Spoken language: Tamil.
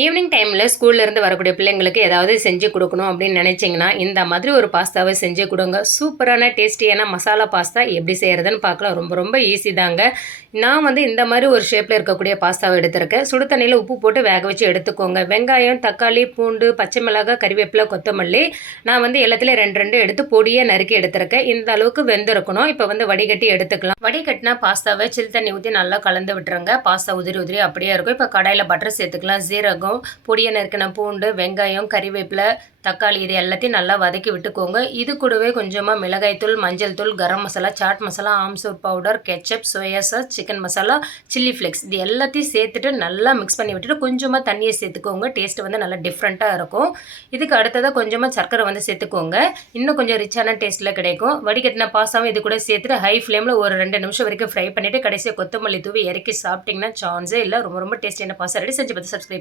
ஈவினிங் டைமில் ஸ்கூல்லேருந்து வரக்கூடிய பிள்ளைங்களுக்கு ஏதாவது செஞ்சு கொடுக்கணும் அப்படின்னு நினச்சிங்கன்னா இந்த மாதிரி ஒரு பாஸ்தாவை செஞ்சு கொடுங்க. சூப்பரான டேஸ்டியான மசாலா பாஸ்தா எப்படி செய்கிறதுன்னு பார்க்கலாம். ரொம்ப ரொம்ப ஈஸி தாங்க. நான் இந்த மாதிரி ஒரு ஷேப்பில் இருக்கக்கூடிய பாஸ்தாவை எடுத்திருக்கேன். சுடு தண்ணியில் உப்பு போட்டு வேக வச்சு எடுத்துக்கோங்க. வெங்காயம், தக்காளி, பூண்டு, பச்சை மிளகாய், கறிவேப்பிலை, கொத்தமல்லி நான் எல்லாத்துலேயும் ரெண்டு ரெண்டு எடுத்து பொடியாக நறுக்கி எடுத்திருக்கேன். இந்த அளவுக்கு வெந்திருக்கணும். இப்போ வடிகட்டி எடுத்துக்கலாம். வடிகட்டினா பாஸ்தாவை சில் தண்ணி ஊற்றி நல்லா கலந்து விட்டுருங்க. பாஸ்தா உதிரி உதிரி அப்படியே இருக்கும். இப்போ கடாயில் பட்டர் சேர்த்துக்கலாம். ஜீரகம், பொடியை நறுக்கின பூண்டு, வெங்காயம், கறிவேப்பிலை, தக்காளி இது எல்லாத்தையும் நல்லா வதக்கி விட்டுக்கோங்க. இது கூடவே கொஞ்சமாக மிளகாய்த்தூள், மஞ்சள் தூள், garam masala, chaat masala, amchur powder, ketchup, soya sauce, chicken masala, chilli flakes இது எல்லாத்தையும் சேர்த்துட்டு நல்லா மிக்ஸ் பண்ணி விட்டுட்டு கொஞ்சமாக தண்ணியை சேர்த்துக்கோங்க. டேஸ்ட் நல்லா டிஃப்ரெண்ட்டாக இருக்கும். இதுக்கு அடுத்ததாக கொஞ்சமாக சர்க்கரை சேர்த்துக்கோங்க. இன்னும் கொஞ்சம் ரிச்சான டேஸ்ட்டில் கிடைக்கும். வடிகட்டின பாஸ்தாவும் இது கூட சேர்த்துட்டு ஹை ஃப்ளேமில் ஒரு 2 நிமிஷம் வரைக்கும் ஃப்ரை பண்ணிவிட்டு கடைசியாக கொத்தமல்லி தூவி இறக்கி சாப்பிட்டிங்கன்னா சான்ஸே இல்லை. ரொம்ப ரொம்ப டேஸ்டியான பாஸ்தா ரெடி. செஞ்சு பார்த்து சப்ஸ்கிரைப்